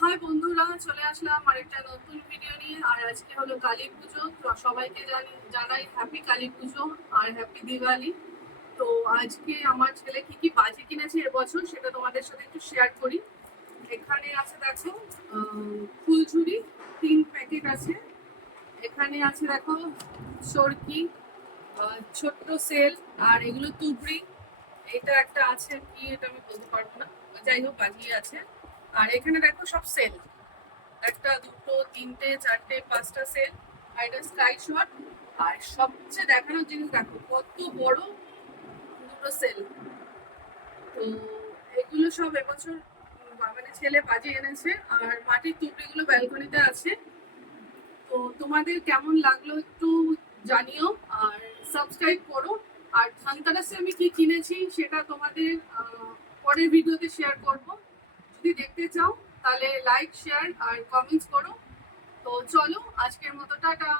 High বন্ধুরা, চলে আসলাম আরেকটা নতুন ভিডিও নিয়ে। আর আজকে হলো কালী পুজো, তো সবাইকে জানাই হ্যাপি কালী পুজো আর হ্যাপি দিওয়ালি। তো আজকে আমার ছেলে কি কি বাজি কিনেছে এবছর সেটা তোমাদের সাথে একটু শেয়ার করি। এখানে আছে দেখো ফুলঝুরি 3 প্যাকেট আছে। এখানে আছে দেখো সরকি, ছোট্ট সেল, আর এগুলো তুবড়ি। এটা একটা আছে, কি এটা আমি বলতে পারবো না, যাই হোক বাজিয়ে আছে। আর এখানে দেখো সব সেল, একটা দুটো তিনটে চারটে পাঁচটা সেল। আর এটা স্কাই শট। আর সবচেয়ে দেখানোর জিনিস দেখো কত বড় দুটো সেল। তো এগুলো সব এবছর মানে ছেলে বাজি এনেছে। আর মাটির টুকরিগুলো ব্যালকনিতে আছে। তো তোমাদের কেমন লাগলো একটু জানিও, আর সাবস্ক্রাইব করো। আর ধনতেরাসে আমি কি কিনেছি সেটা তোমাদের পরের ভিডিওতে শেয়ার করব। যদি দেখতে চাও তাহলে লাইক শেয়ার আর কমেন্টস করো। তো চলো আজকের মতো টাটা।